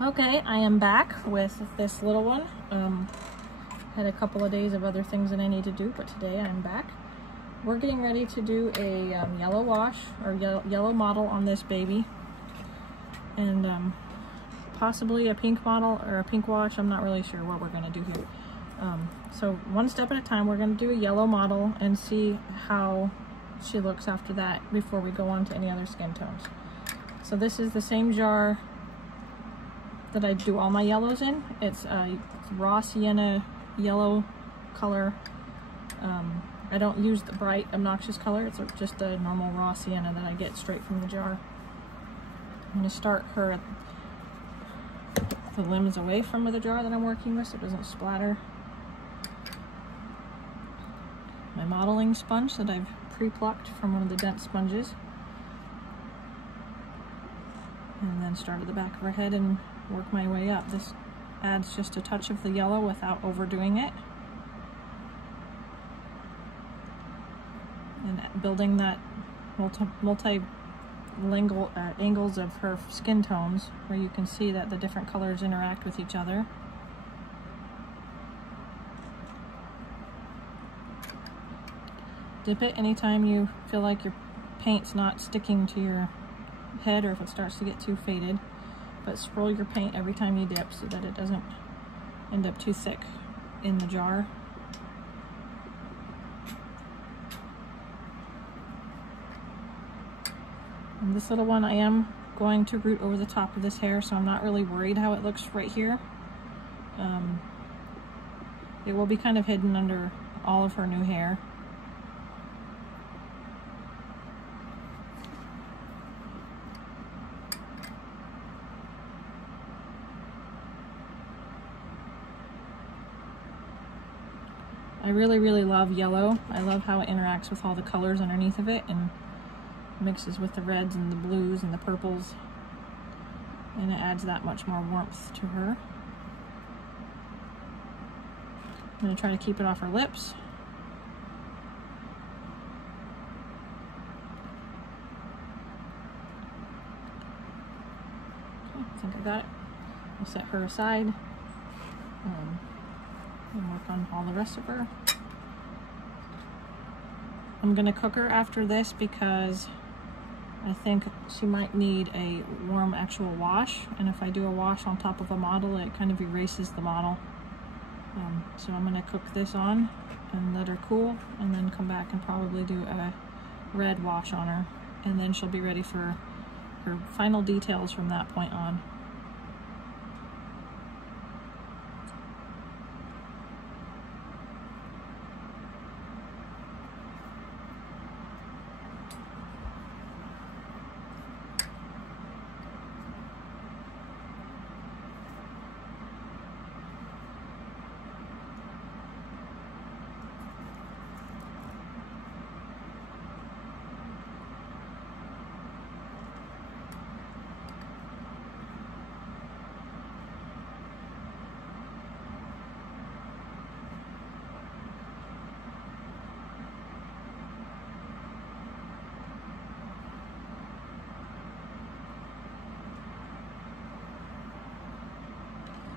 Okay, I am back with this little one. Had a couple of days of other things that I need to do, but today I'm back. We're getting ready to do a yellow wash or yellow mottle on this baby, and possibly a pink mottle or a pink wash. I'm not really sure what we're going to do here. So one step at a time, we're going to do a yellow mottle and see how she looks after that before we go on to any other skin tones. So this is the same jar that I do all my yellows in. It's raw sienna yellow color. I don't use the bright obnoxious color. It's just a normal raw sienna that I get straight from the jar. I'm going to start her at the limbs away from the jar that I'm working with so it doesn't splatter. My modeling sponge that I've pre-plucked from one of the dent sponges. And then start at the back of her head and work my way up. This adds just a touch of the yellow without overdoing it. And building that multi-lingual angles of her skin tones where you can see that the different colors interact with each other. Dip it anytime you feel like your paint's not sticking to your head or if it starts to get too faded. But swirl your paint every time you dip so that it doesn't end up too thick in the jar. And this little one, I am going to root over the top of this hair, so I'm not really worried how it looks right here. It will be kind of hidden under all of her new hair. I really love yellow. I love how it interacts with all the colors underneath of it and mixes with the reds and the blues and the purples, and it adds that much more warmth to her. I'm going to try to keep it off her lips. Okay, I think I got it. I'll set her aside. And work on all the rest of her. I'm gonna cook her after this because I think she might need a warm actual wash, and if I do a wash on top of a mottle, it kind of erases the mottle. So I'm gonna cook this on and let her cool, and then come back and probably do a red wash on her, and then she'll be ready for her final details from that point on.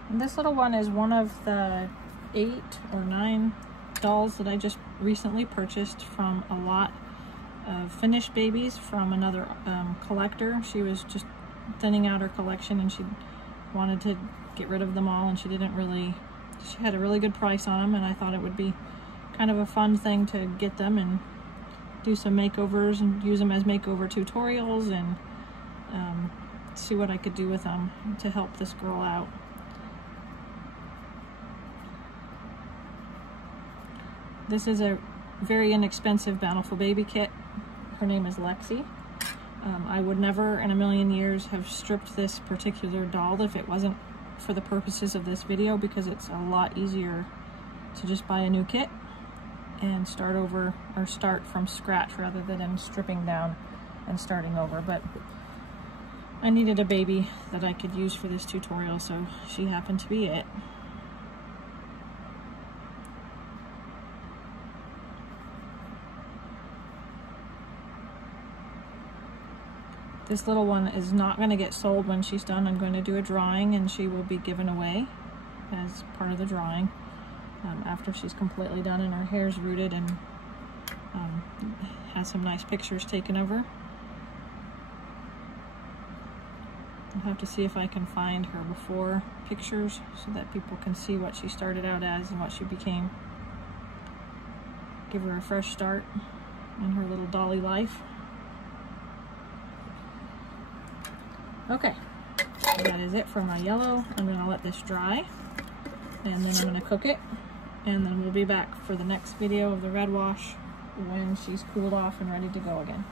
And this little one is one of the 8 or 9 dolls that I just recently purchased from a lot of finished babies from another collector. She was just thinning out her collection and she wanted to get rid of them all, and she had a really good price on them, and I thought it would be kind of a fun thing to get them and do some makeovers and use them as makeover tutorials and see what I could do with them to help this girl out. This is a very inexpensive Bountiful Baby kit. Her name is Lexi. I would never in a million years have stripped this particular doll if it wasn't for the purposes of this video, because it's a lot easier to just buy a new kit and start over, or start from scratch rather than stripping down and starting over. But I needed a baby that I could use for this tutorial, so she happened to be it. This little one is not going to get sold when she's done. I'm going to do a drawing and she will be given away as part of the drawing after she's completely done and her hair's rooted and has some nice pictures taken of her. I'll have to see if I can find her before pictures so that people can see what she started out as and what she became. Give her a fresh start in her little dolly life. Okay, that is it for my yellow. I'm going to let this dry and then I'm going to cook it, and then we'll be back for the next video of the red wash when she's cooled off and ready to go again.